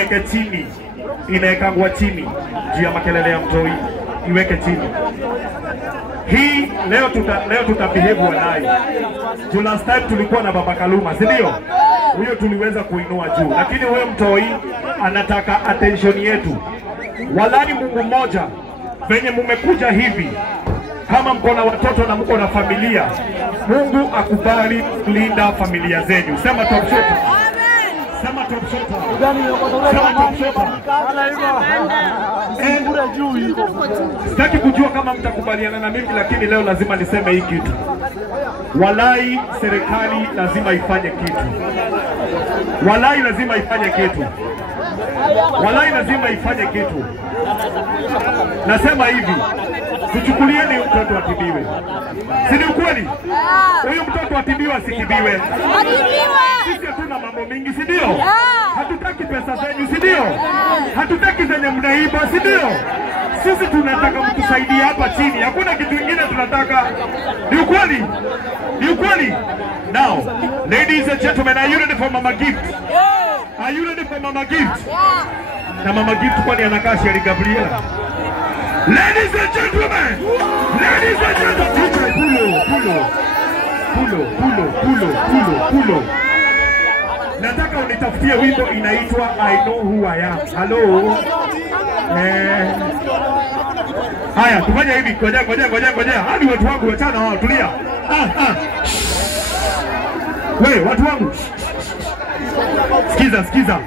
iweke chini, inaekangwa chini juu ya makelele ya mtoi, iweke chini. Hii leo tutabehave walai. Juu last time tulikuwa na Baba Kaluma, si ndio? Huyo tuliweza kuinua juu, lakini huyo mtoi anataka attention yetu. Walai Mungu mmoja, venye mumekuja hivi, kama mko na watoto na mko na familia, Mungu akubali kulinda familia zenu. Sema top shot. Sema top shot. Sema top shot. Sitaki kujua kama mtakubaliana na mimi, lakini leo lazima niseme hii kitu. Walai serikali lazima ifanye kitu. Walai lazima ifanye kitu. Walai lazima ifanye kitu. Nasema hivi, tuchukulieni mtoto atibiwe. Si ni ukweli? Huyu mtoto atibiwe asitibiwe. Sisi hatuna mambo mingi, si ndio? Hatutaki pesa zenyu, si ndio? Hatutaki zenye mnaiba, si ndio? Sisi tunataka mtusaidie hapa chini. Hakuna kitu kingine tunataka. Ni ukweli? Ni ukweli? Now, ladies and gentlemen, are you ready for Mama Gift? Are you ready for Mama Gift? Na Mama Gift kwani anakaa Sheri Gabriela? Ladies and gentlemen, pulo. Nataka unitafutie wimbo inaitwa I Know Who I Am. Hello. Haya, tufanye hivi, ngoja. Hadi watu wangu wachana wao, tulia. Wewe, watu wangu. Sikiza.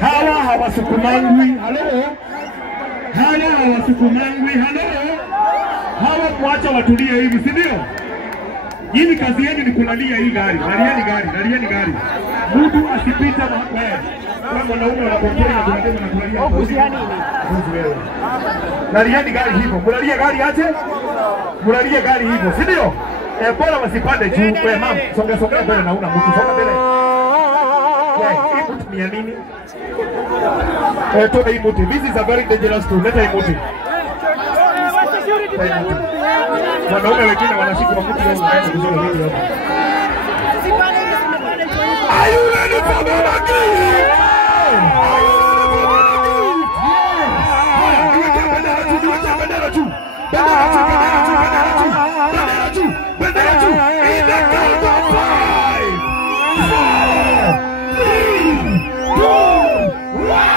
Hawa hawasukumangwi. Hello. Hawa hawasukumangwi. Hello. Hawa kuacha watulie hivi, si ndio? Hii kazi yenu ni kulalia hii gari. Nalieni gari. Mtu asipita na wewe. Kwa mwanaume wanapokea na kunadema na kulalia. Usiani wewe. Nalieni gari hivyo. Mulalie gari aje? Mulalie gari hivyo, si ndio? Bora wasipande juu. Wewe mama, songa mbele na una mtu songa mbele. Wewe, hii mtu ni ya nini? Toa hii mtu. This is a very dangerous tool. Leta hii mtu. Wanaume wengine wanashika mtu leo unaenda kuzuru hili hapa. Are you ready for Mama Gift? Bendera juu. In the count of 5, 4, 3, 2, 1.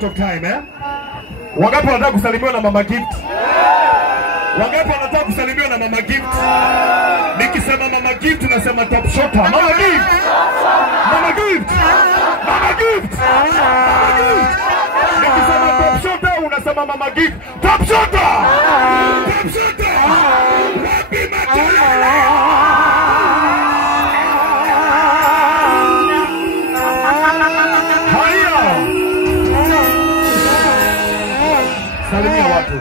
Of time, Wangapi wanataka kusalimiwa na Mama Gift? Wangapi wanataka kusalimiwa na Mama Gift? Nikisema Mama Gift unasema top shot. Mama Gift. Mama Gift. Mama Gift. Mama Gift. Nikisema top shot unasema Mama Gift. Top shot. Top shot. Wapi makelele? Salimia watu.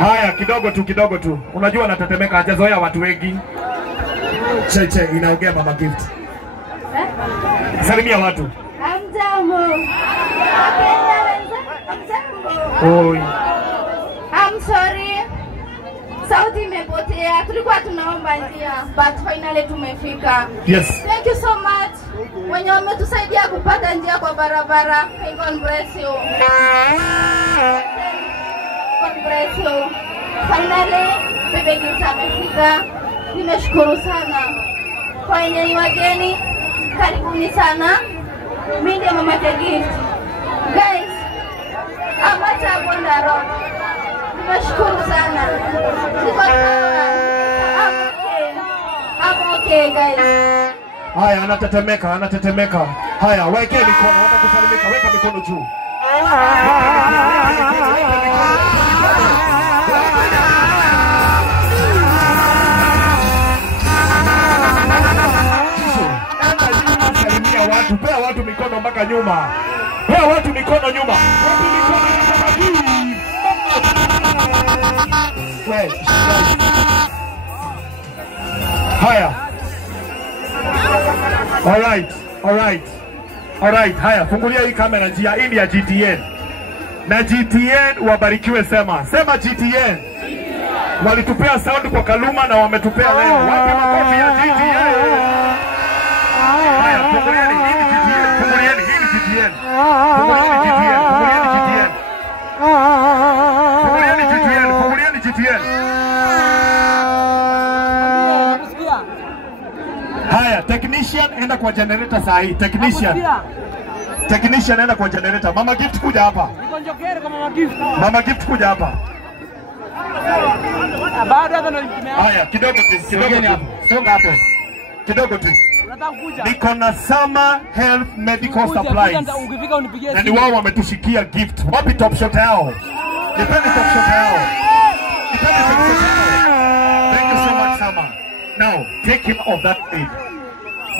Haya, kidogo tu. Unajua natetemeka, hajazoea watu wengi. Che, inaongea Mama Gift. Salimia watu. Amjambo. Oi. I'm sorry. Sauti imepotea. Tulikuwa tunaomba njia, but finally tumefika. Yes. Thank you so much. Wenye wametusaidia kupata njia kwa barabara. God bless you. God bless you. Finally, Bebe Gift amefika. Nimeshukuru sana. Kwa wenye ni wageni, karibuni sana. Mimi ndiye Mama Gift. Guys, Amata Bondaro. Nimeshukuru sana. Niko sawa. I'm okay guys. Haya, anatetemeka. Haya, weke mikono, watakusalimika, weka mikono juu. Salimia watu, pea watu mikono mpaka nyuma. Pea watu mikono nyuma. Watu mikono mpaka juu. Haya. Alright. Haya, fungulia hii kamera njia hii ya GTN. Na GTN wabarikiwe sema GTN. Walitupea sound kwa Kaluma na wametupea leo. Wapi makofi ya GTN? Haya, fungulieni hii GTN. Fungulieni GTN. Haya, technician enda kwa generator saa hii. Technician enda kwa generator. Mama Gift kuja hapa. Mama Gift kuja hapa. Haya, kidogo tu. Songa hapo. Kidogo tu. Niko na Summer Health Medical Supplies. Na ni wao wametushikia gift. Wapi top shot yao? Nipeni top shot yao. Thank you so much, Summer. Now, take him off that aid.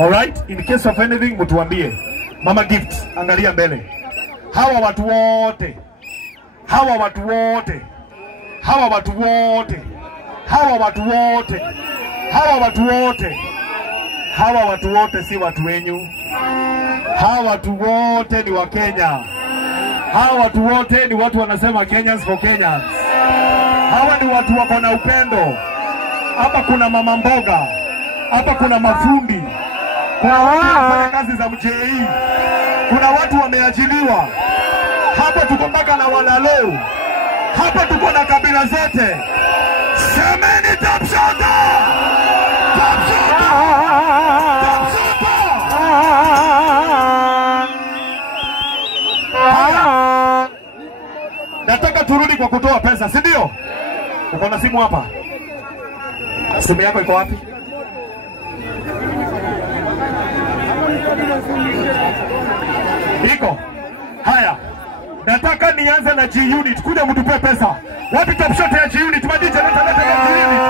Alright? In case of anything, mutuambie. Mama Gift, angalia mbele. Hawa watu wote si watu wenyu. Hawa watu wote ni wa Kenya. Hawa watu wote ni watu wanasema Kenyans for Kenyans. Hawa ni watu wako na upendo. Hapa kuna mama mboga. Hapa kuna mafundi. Kuna watu wanafanya kazi za mjei. Kuna watu wameajiliwa. Hapa tuko mpaka na walaleu. Hapa tuko na kabila zote. Semeni Tapshota! Nataka turudi kwa kutoa pesa, si ndio? Uko na simu hapa? Simu yako iko wapi? Iko. Haya. Nataka nianze na G-Unit. Kuja mtupe pesa. Wapi top shot ya G-Unit? Madija leta G-Unit.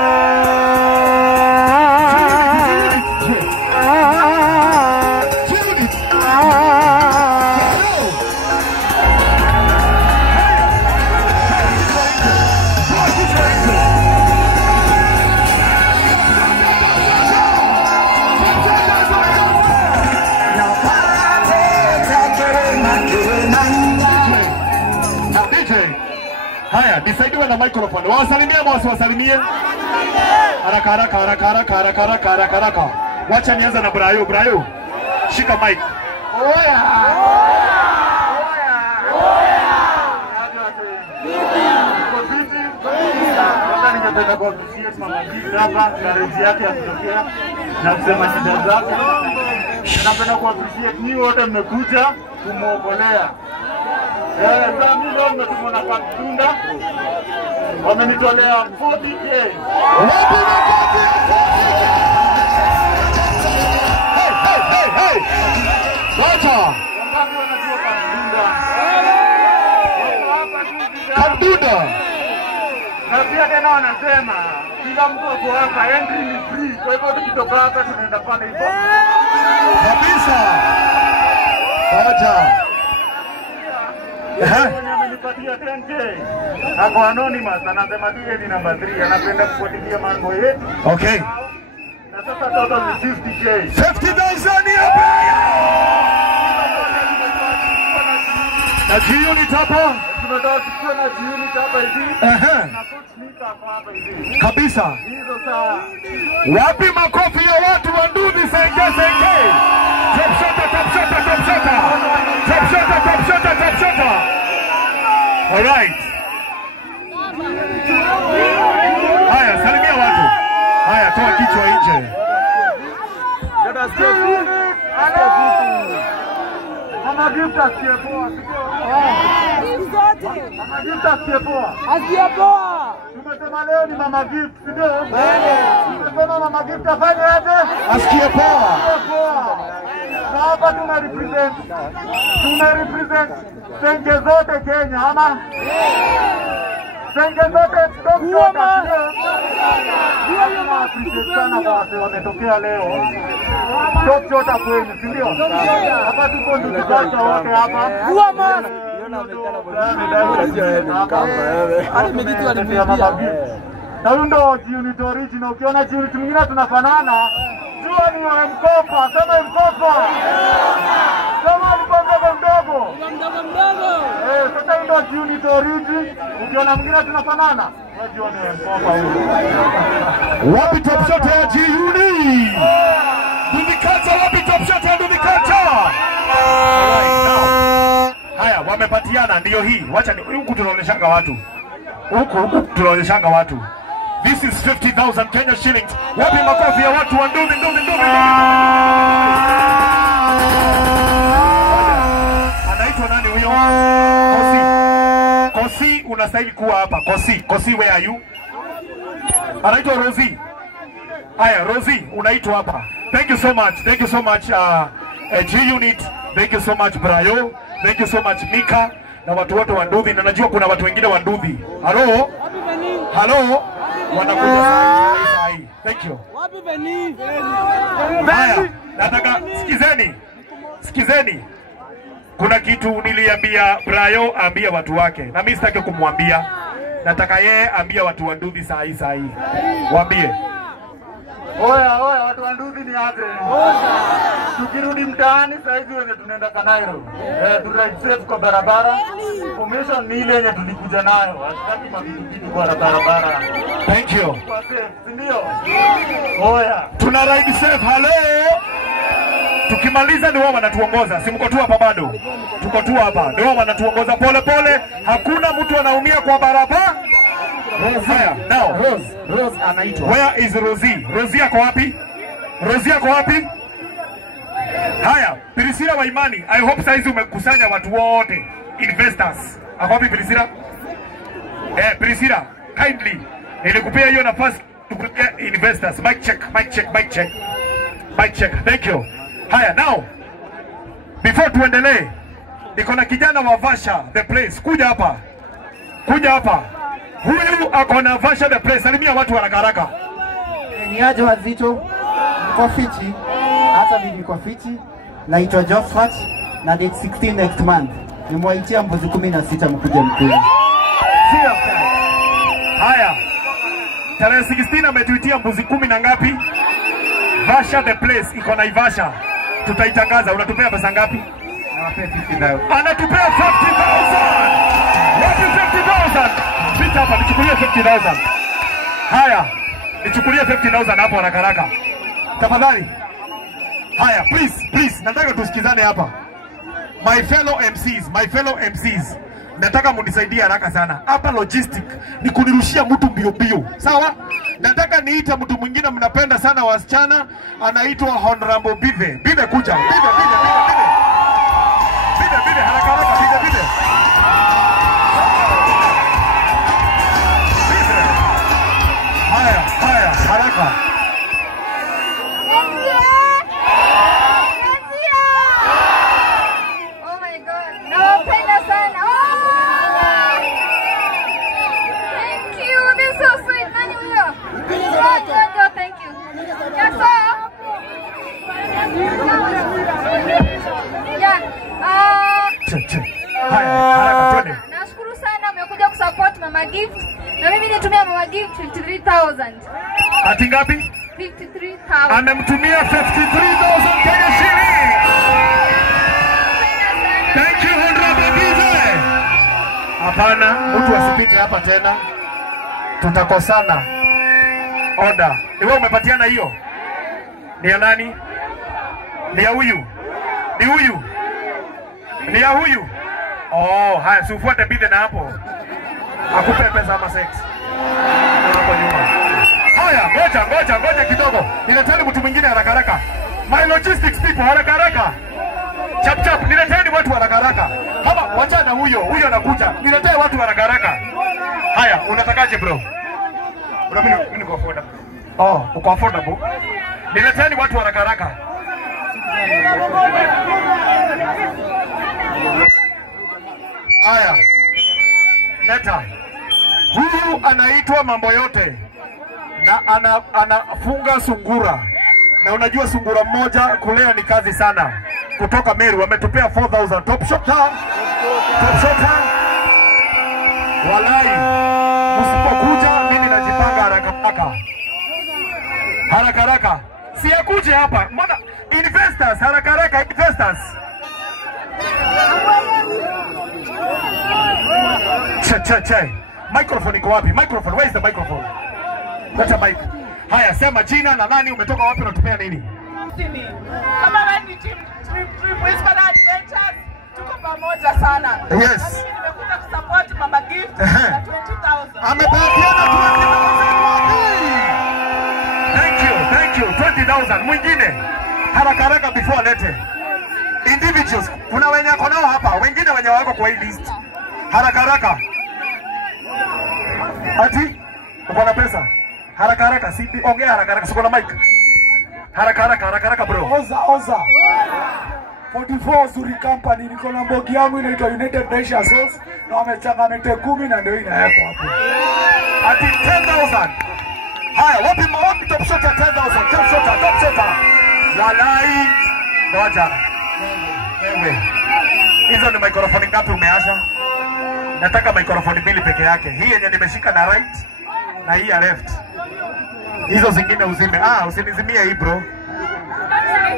Haya, nisaidiwe na microphone. Wasalimie ama wasiwasalimie? Haraka. Wacha nianza na Brayo. Shika mic. Oya. Ningependa kuappreciate Mama Gift hapa na rezi yake ya kutokea na kusema shida zake. Napenda kuappreciate nyinyi wote mmekuja kumuokolea. Sasa mimi leo nimetumwa na Katunda. Wamenitolea 40K. Hey. Wacha. Wangapi wanajua Katunda? Na pia tena wanasema kila mtu ako hapa entry ni free. Kwa hivyo tukitoka hapa tunaenda pale hivyo. Kabisa. Wacha. Amenipatia 10K. Ako anonymous, anasema ndiye ni namba 3, anapenda kufuatilia mambo yetu. Okay. Na sasa total ni 50K. 50,000 hapa. Na G-Unit hapa. Tunataka kuchukua na G-Unit hapa hivi. Na coach Nika hapa hivi. Kabisa. Hizo sawa. Wapi makofi ya watu wa Ndudhi senge. Top shot. Alright. Haya, salimia watu. Haya, toa kichwa nje. Dada Steve. Mama Gift asiyepoa. Mama Gift asiyepoa. Asiyepoa. Tumesema leo ni Mama Gift, ndio? Tumesema Mama Gift afanye aje? Asiyepoa. Na hapa tuna represent senge zote Kenya, ama? Senge zote Dokta, ndio? Sana kwa wametokea leo. Dokta kwenu, si ndio? Hapa tuko ndugu zake wote hapa. Na huyu ndo G-Unit original. Ukiona G-Unit mwingine tunafanana, jua ni wa Mkopa. Sema Mkopa. Sema Mkopa mdogo. Sasa ndo G-Unit original. Ukiona mwingine tunafanana, jua ni wa Mkopa huyo. Wapi top shot ya G-Unit? Ndudikacha, wapi top shot ya Ndudikacha? Haya, wamepatiana ndio hii. Wacha huku tunaonyeshanga watu. Huku tunaonyeshanga watu. This is 50,000 Kenya shillings. Wapi makofi ya watu wa Nduthi? Anaitwa nani huyo? Kosi, unastahili kuwa hapa. Kosi, where are you? Anaitwa Rosie. Haya, Rosie, unaitwa hapa. Thank you so much G-Unit. Thank you so much Brayo. Thank you so much Mika na watu wote wa Nduthi, na najua kuna watu wengine wa Nduthi. Hello? Wanakuja sahi. Thank you. Wapi Beni? Haya, nataka sikizeni. Kuna kitu niliambia Brayo ambia watu wake, na mimi sitaki kumwambia. Nataka yeye ambia watu wa Nduthi sahi. Waambie. Oya, watu wa Nduthi ni aje? Tukirudi mtaani sasa hivi wenye tunaenda Kanairo. Drive safe kwa barabara. Information ni ile yenye tulikuja nayo. Hatutaki mabidi kwa barabara. Thank you. Ndio. Oya, tuna ride safe. Hello. Tukimaliza ni wao wanatuongoza. Si mko tu hapa bado? Tuko tu hapa. Ndio wao wanatuongoza pole. Hakuna mtu anaumia kwa barabara. Rose anaitwa. Where is Rosie? Rosie ako wapi? Haya, Priscilla wa Imani, I hope saizi umekusanya watu wote, investors. Ako wapi Priscilla? Priscilla, kindly, nilikupea hiyo nafasi tukuletea investors. Mic check. Thank you. Haya, now, before tuendelee, niko na kijana wa Vasha the place. Kuja hapa. Huyu ako na Vasha the place. Salimia watu haraka. Ni aje wazito? Niko fiti. Hata mimi niko fiti. Naitwa Josephat na date 16 next month. Nimewaitia mbuzi 16 mkuje mkuu. Haya. Tarehe 16 ametuitia mbuzi 10 na ngapi? Vasha the place iko na Ivasha. Tutaitangaza. Unatupea pesa ngapi? Nawapea 50,000. Anatupea 50,000. Wapi 50,000? Pita hapa nichukulie 50,000. Haya. Nichukulie 50,000 hapo haraka. Tafadhali. Haya, please, nataka tusikizane hapa. My fellow MCs, nataka munisaidie haraka sana. Hapa logistic ni kunirushia mtu mbio. Sawa? Nataka niita mtu mwingine mnapenda sana wasichana, anaitwa Honorable Bive. Bive kuja. Bive. Haraka, Bive. Haya, haraka. Oh my God. Nawapenda sana. Thank you. This is so sweet. Nani huyo? Jojo, thank you. Haya, haraka twende. Nashukuru sana mmekuja kusupport Mama Gift. Na mimi nitumia Mama Gift 53,000. Ati ngapi? 53,000. Amemtumia 53,000 Kenya shillings. Thank you Honorable Bive. Hapana, mtu asipite hapa tena. Tutakosana. Order. Ni wewe umepatiana hiyo? Ni ya nani? Ni ya huyu? Ni ya huyu? Oh, haya, si ufuate Bive na hapo. Akupe pesa ama sex. Hapo nyuma. Haya, ngoja kidogo. Nileteni mtu mwingine haraka. My logistics people haraka. Chap, nileteni watu haraka. Kama wachana huyo anakuja. Niletee watu haraka haraka. Haya, unatakaje bro? Bro, mimi niko affordable. Oh, uko affordable. Nileteni watu haraka haraka. Haya. Leta. Huyu anaitwa mambo yote. Na anafunga sungura. Na unajua sungura mmoja kulea ni kazi sana. Kutoka Meru wametupea 4000 top shotter. Top shotter. Walai. Usipokuja mimi najipanga haraka haraka. Haraka haraka. Si akuje hapa. Mbona investors haraka haraka investors. Che. Microphone iko wapi? Microphone, where is the microphone? Leta mic. Haya, sema jina na nani, umetoka wapi, unatumia nini? Kama wewe ni team Whisper Adventures, tuko pamoja sana. Yes. Mimi nimekuja kusupport Mama Gift na 20,000. Amepatiana 20,000 wapi? Thank you. 20,000. Mwingine. Haraka haraka before alete. Individuals. Kuna wenye wako nao hapa, wengine wenye wako kwa hii list. Haraka haraka. Ati uko na pesa? Haraka haraka, si ongea haraka haraka, siko na mic. Haraka haraka bro. Oza. 44 Zuri Company, niko na mbogi yangu inaitwa United Precious Souls na wamechanga nete 10 na ndio inawekwa hapo. Ati 10,000. Haya, wapi top shot ya 10,000? Top shot. Walai. Ngoja. Wewe. Hizo ni microphone ngapi umeasha? Nataka microphone mbili peke yake. Hii yenye nimeshika na right na hii ya left. Hizo zingine uzime. Usinizimie hii bro.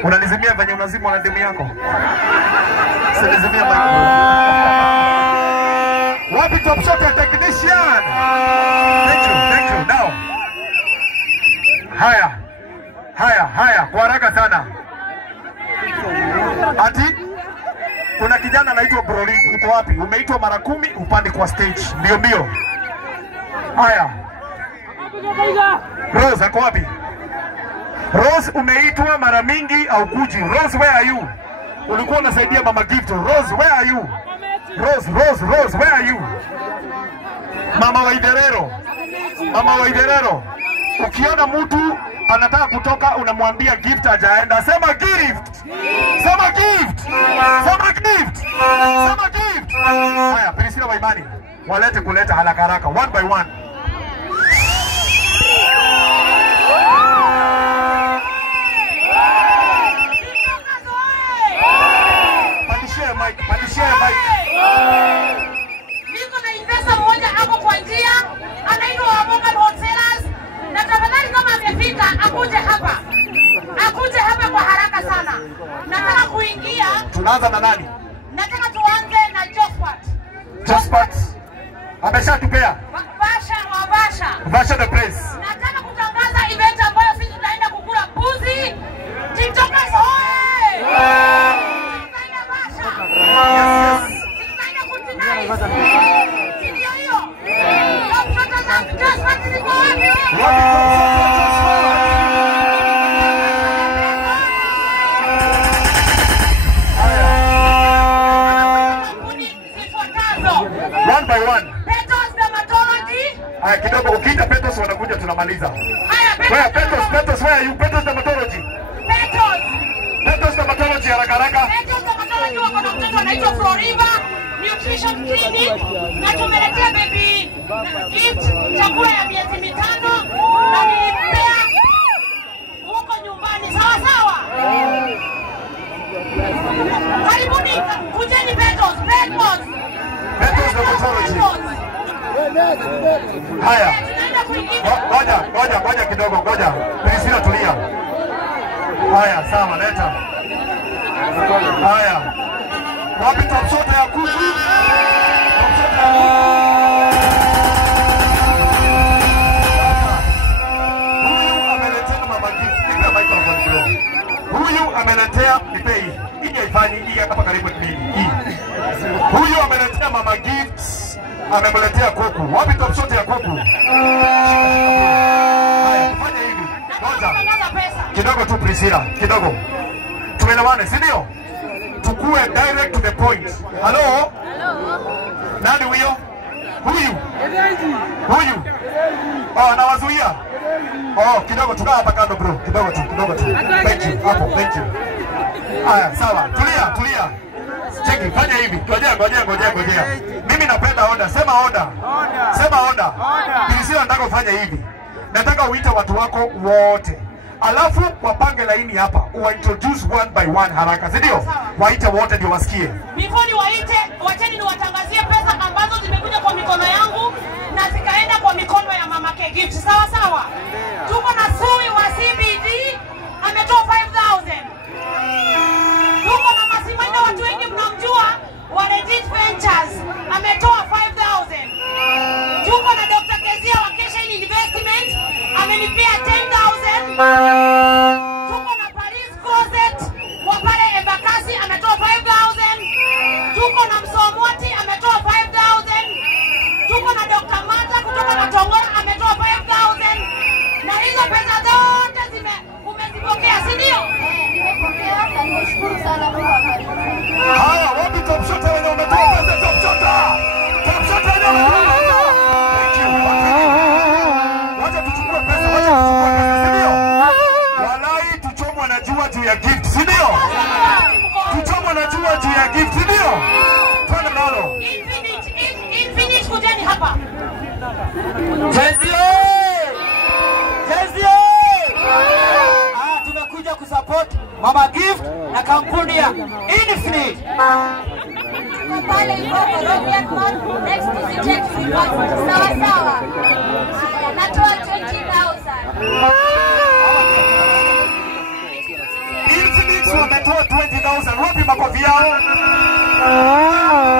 Unanizimia venye unazima na demu yako. Usinizimie microphone. Wapi top shot ya technician? Thank you. Now. Haya. Kwa haraka sana. Ati kuna kijana anaitwa Broly, uko wapi? Umeitwa mara 10 upande kwa stage. Mbio. Haya. Rose ako wapi? Rose umeitwa mara mingi au kuji. Rose, where are you? Ulikuwa unasaidia Mama Gift. Rose, where are you? Rose, where are you? Mama Waiderero. Ukiona mtu anataka kutoka unamwambia Gift hajaenda. Sema gift. Haya, Priscilla Waimani. Walete kuleta haraka haraka, one by one. Pandishia mic. Niko na investor mmoja hapo kwa njia, anaitwa Wamoga Wholesalers. Na tafadhali kama amefika akuje hapa kwa haraka sana. Nataka kuingia. Tunaanza na nani? Nataka tuanze na Josphat. Ameshatupea. Vasha the place. Nataka kutangaza event ambayo sisi tunaenda kukula mbuzi. TikTokers hoye! Tunaenda Vasha. Yes. Tunaenda kutinaiza. Ndio hiyo. Josphat ziko wapi? One by one. Petos Dermatology. Haya kidogo, ukiita Petos wanakuja tunamaliza. Haya, Petos, where are you? Petos Dermatology. Petos Dermatology haraka. Petos Dermatology wako na mtoto anaitwa Floriva Nutrition Clinic na tumeletea baby gift chakula ya miezi 5 na nilimpea huko nyumbani. Sawa. Karibuni, kujeni Petos Dermatology. Haya. Ngoja kidogo. Priscilla tulia. Haya, sawa, leta. Haya. Wapi top shot ya kuku? Huyu ameletea Mama Gift. Nipe microphone bro. Huyu ameletea nipei. Hii haifanyi, hii hapa karibu mimi. Huyu ameletea Mama Gift. Amemletea kuku. Wapi top shot ya kuku? Haya, fanya hivi. Kidogo tu Priscilla, kidogo. Tuelewane, si ndio? Tukue direct to the point. Hello? Nani huyo? Huyu. Oh, anawazuia. Oh, kidogo tukaa hapa kando bro. Kidogo tu. Thank you. Hapo, thank you. Haya, sawa. Tulia. Cheki, fanya hivi. Ngojea. Mimi napenda order. Sema order. Sio nataka ufanye hivi. Nataka uite watu wako wote. Alafu wapange laini hapa. Uintroduce one by one haraka. Si ndio? Waite wote ndio wasikie. Before ni waite, wacheni niwatangazie pesa ambazo zimekuja kwa mikono yangu na zikaenda kwa mikono ya Mama K Gift. Sawa. Tuko na Sui wa CBD ametoa 5,000. Tuko na Masimaina, watu wengi mnamjua, wa Legit Ventures ametoa 5,000. Tuko na Dr. Kezia wa Kesha Investment amenipea 10,000. Tuko na Paris Closet wa pale Embakasi ametoa 5,000. Tuko na Msomoti ametoa 5,000. Tuko na Dr. Mata kutoka na Tongora ametoa 5,000. Na hizo pesa zote umezipokea, si ndio? Nimepokea na nimeshukuru sana kwa habari. Haya, wapi top shot wenye umetoa pesa top shot? Top shot wenye umetoa pesa. Thank you. Wacha tuchukue pesa, si ndio? Walai tuchomwa na jua juu ya gift, si ndio? Tuchomwa na jua juu ya gift, si ndio? Twende nalo. Infinite kujeni hapa. Jesse! Tumekuja kusupport Mama Gift na kampuni ya Infinite. Tuko pale hivyo European Mall next to the Tech University. Sawa. Natoa 20,000. Infinite wametoa 20,000. Wapi makofi yao?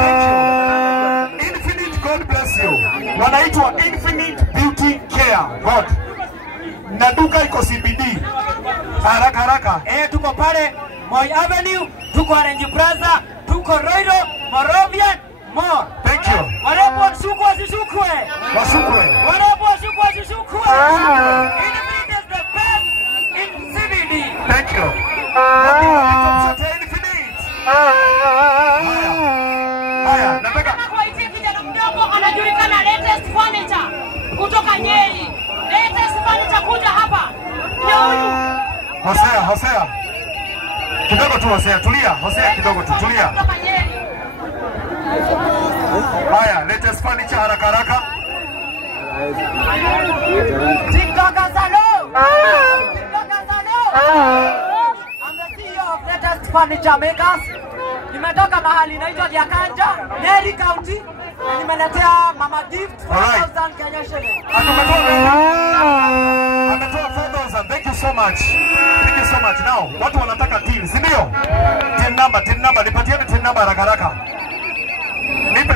Thank you. Infinite, God bless you. Wanaitwa Infinite Beauty Care. God. Na duka iko CBD. Haraka. Tuko pale Moi Avenue, tuko Orange Plaza, tuko Roiro, Moravian, More. Thank you. Warembo wasishukwe. Infinite is the best in CBD. Thank you. Haya, nataka kuwaitia kijana mdogo anajulikana Latest Furniture kutoka Nyeri. Latest Furniture kuja hapa. Ndio huyu. Hosea. Kidogo tu Hosea, tulia. Hosea kidogo tu, tulia. Kutoka Nyeri. Haya, Latest Furniture haraka. TikTok Salo. I'm the CEO of Latest Furniture Makers. Nimetoka mahali inaitwa Diakanja, Nyeri County. Na nimeletea Mama Gift 4,000 Kenya shillings. Ametoa 4,000. Thank you so much. Now, watu wanataka tin, si ndio? Tin number. Nipatieni tin number haraka. Nipe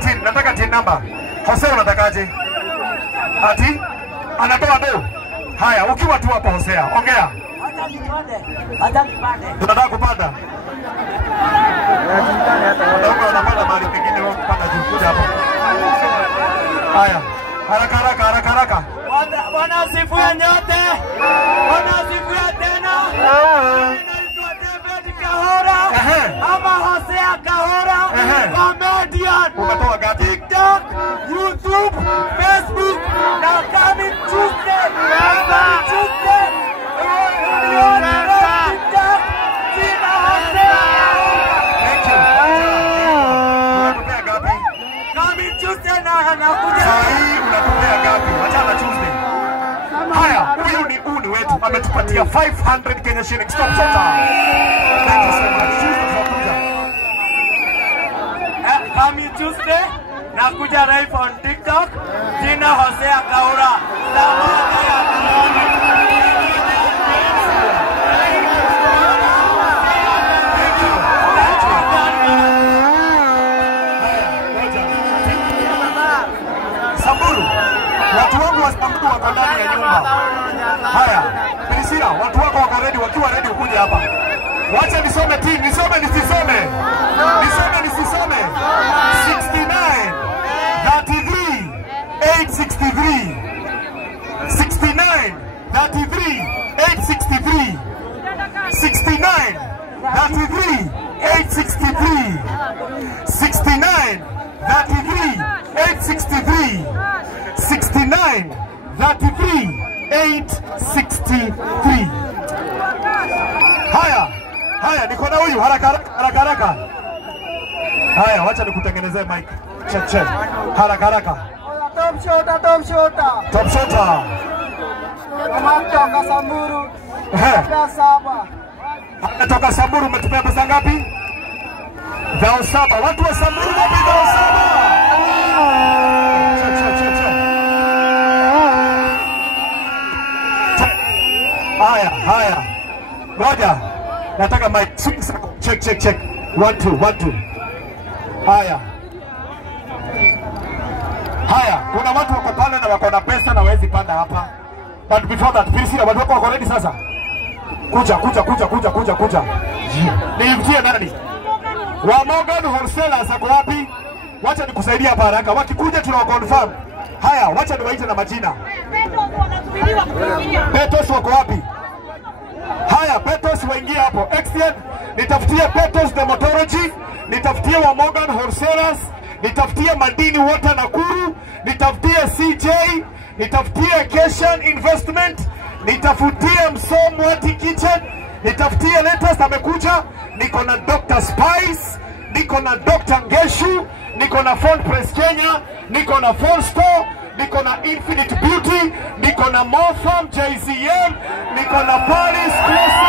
tin. Nataka tin number. Hosea unatakaje? Ati? Anatoa do. Haya, ukiwa tu hapa Hosea, ongea. Hata nipande. Tunataka kupanda. Ndio unapanda mahali pengine wewe kupanda juu kuja hapo. Haya, haraka. Bwana asifiwe nyote. Bwana asifiwe tena. Naitwa David Kahora. Ama Hosea Kahora. Comedian. Umetoa gapi? TikTok, YouTube, Facebook. Now coming Tuesday. TikTok. Tina Hosea. Thank you. Unatupea gapi? Coming Tuesday na nakuja. Sahi unatupea gapi? Achana Tuesday. Haya, huyu ni uni wetu ametupatia 500 Kenya shillings top total. Thank you so much. Coming Tuesday nakuja live on TikTok. Tina Hosea Kahora. Samburu, watu wangu wa Samburu wako ndani ya nyumba. Haya, Priscilla, watu wako wako ready, wakiwa ready ukuje hapa. Wacha nisome team, nisome nisisome. 69 33 863 69 33 863 69 33 863 863 69 33 863. Haya, niko na huyu haraka. Haya, wacha nikutengenezee mic. Check. Haraka. Top shota. Amatoka Samburu. Pesa 7. Ametoka Samburu, umetupea pesa ngapi? Dhao 7. Watu wa Samburu wapi dhao 7? Haya. Ngoja. Nataka mic. Check. 1 2. Haya, kuna watu wako pale na wako na pesa na wawezi panda hapa. But before that, Priscilla, watu wako ready sasa? Kuja. Niimtie nani? Wa Morgan Wholesalers ako wapi? Wacha nikusaidia hapa haraka. Wakikuja tunawa confirm. Haya, wacha niwaite na majina. Petos wako wapi? Haya, Petos waingie hapo. Excellent. Nitafutie Petos Dermatology, nitafutie wa Morgan Wholesalers, nitafutie Madini Water Nakuru, nitafutie CJ, nitafutie Keshan Investment, nitafutie Msomwati Kitchen, nitafutie Latest amekuja, niko na Dr. Spice, niko na Dr. Ngeshu, niko na Phone Press Kenya, niko na Phone Store, niko na Infinite Beauty, niko na Morpharm JZM, niko na Paris Closet,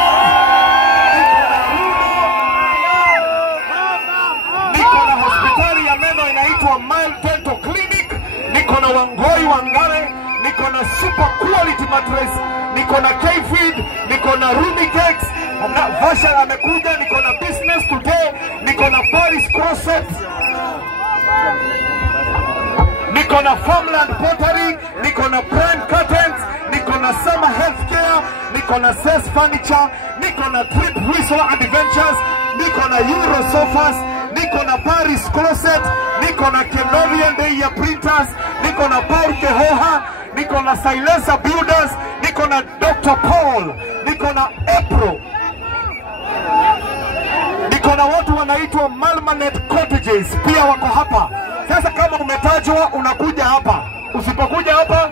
niko na hospitali ya meno inaitwa Mile Dental Clinic, niko na Wangoi Wangare, niko na Super Quality Mattress, niko na K-Feed, niko na Rumikex, na Vasha amekuja, niko na Business Today, niko na Paris Closet, niko na Farmland Pottery, niko na Prime Curtains, niko na Summer Healthcare, niko na Sess Furniture, niko na Trip Resort Adventures, niko na Euro Sofas, niko na Paris Closet, niko na Kenorian Day Printers, niko na Paul Kehoha, niko na Silencer Builders, niko na Dr. Paul, niko na April, niko na watu wanaitwa Malmanet Cottages pia wako hapa. Sasa kama umetajwa unakuja hapa, usipokuja hapa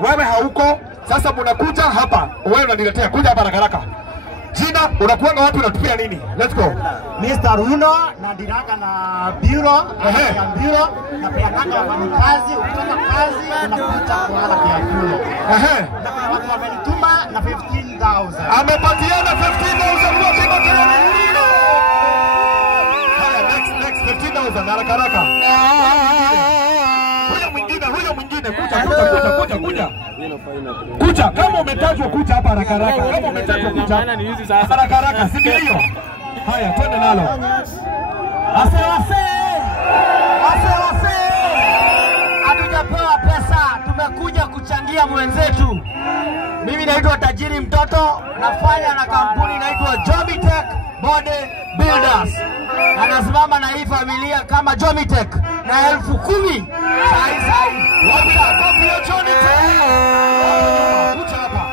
wewe hauko. Sasa unakuja hapa, wewe unaniletea, kuja hapa haraka. Jina unakuanga wapi, unatupia nini? Let's go. Mr. Runo na diraka na bureau, ya bureau na pia kaka wafanyikazi, ukitoka kazi unakuja kuhala pia bureau. Na kuna watu wamenituma na 15,000. Amepatiana 15,000 wote makelele. Haya, next 15,000 haraka. Huyo mwingine kuja. Kama umetajwa kuja hapa haraka. Kama umetajwa kuja haraka, si ndio? Haya, twende nalo. Ase. Hatujapewa pesa, tumekuja kuchangia mwenzetu. Mimi naitwa Tajiri Mtoto, nafanya na kampuni inaitwa Jomitech Body Builders. Anasimama na hii familia kama Jomitech na 10,000 sai. Wacha kopi ya Jomitech. Kuja hapa.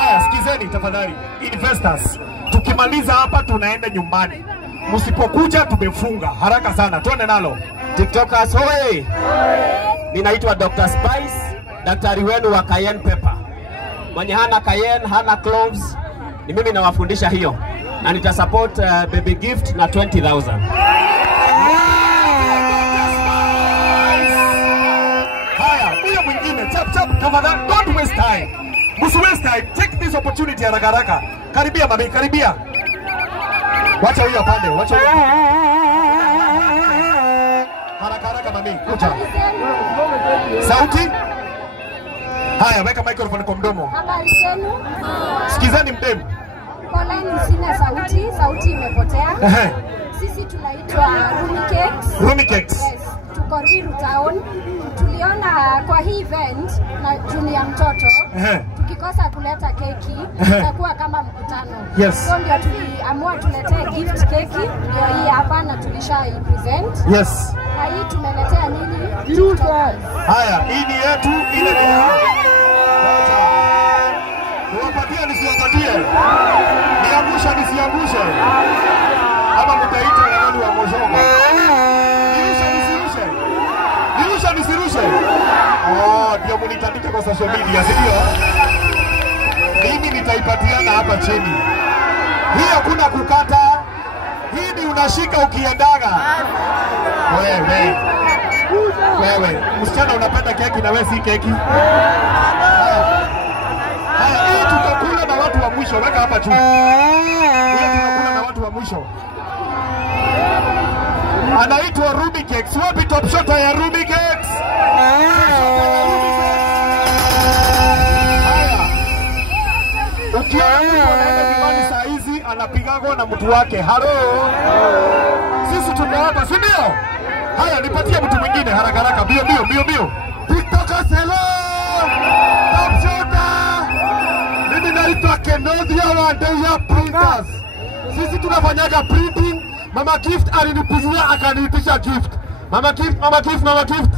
Haya, sikizeni tafadhali. Investors, tukimaliza hapa tunaenda nyumbani. Msipokuja tumefunga. Haraka sana. Twende nalo. TikTokers hoye. Ninaitwa Dr. Spice, daktari wenu wa Cayenne Pepper. Mwenye hana Cayenne, hana cloves, ni mimi nawafundisha hiyo. Na nitasupport baby gift na 20,000. Haya, huyo mwingine chap tafadhali, don't waste time. Msi waste time. Take this opportunity haraka. Karibia mami, karibia. Wacha huyo apande, wacha huyo. Haraka mami, kuja. Sauti. Haya, weka microphone kwa mdomo. Habari zenu? Sikizani mdemu. Poleni, sina sauti imepotea. Sisi tunaitwa Rumikex. Yes, tuko Ruiru Town. Tuliona kwa hii event na junior mtoto, tukikosa kuleta keki itakuwa kama mkutano. Yes. So ndio tuliamua tuletee gift keki, ndio hii hapa na tulishai present. Yes. Na hii tumeletea nini? Haya, hii ni yetu, ile ni yao. Uwapatie nisiwapatie. Niangusha nisiangushe. Ama mtaita nani wa Moshoka. Nirusha. Mnataka nisirushe? Oh, ndio mnitandike kwa social media, si ndio? Mimi nitaipatiana hapa chini. Hii hakuna kukata. Hii ni unashika ukiendaga. Wewe, msichana unapenda keki na wewe si keki. Haya, hii tutakula na watu wa mwisho, weka hapa juu. Hii tutakula na watu wa mwisho. Anaitwa Ruby Cakes. Wapi top shota ya Ruby Cakes? Haya. Ukiona anaenda nyumbani saa hizi anapigagwa na mtu wake. Halo. Sisi tumeomba, si ndio? Haya, nipatie mtu mwingine haraka haraka, bio. TikTokers, hello. Top shota. Mimi naitwa Kenodia wa Deya Printers. Sisi tunafanyaga printing. Mama Gift alinipigia akaniitisha gift. Mama Gift.